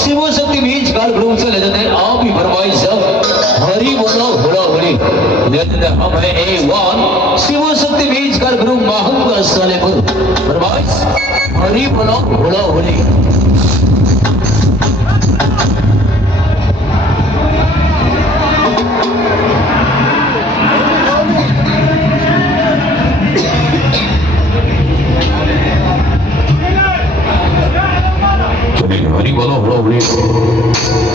शिव शक्ति बीज काल ग्रुप से ले जाते हैं आप ही फरमाइश सब हरि बोलो होला हरि ले जाते हैं हम है A1 शिव शक्ति बीज काल ग्रुप महंगा सालेपुर फरमाइश हरि बोलो होला हरि हरि बोलो होला हरि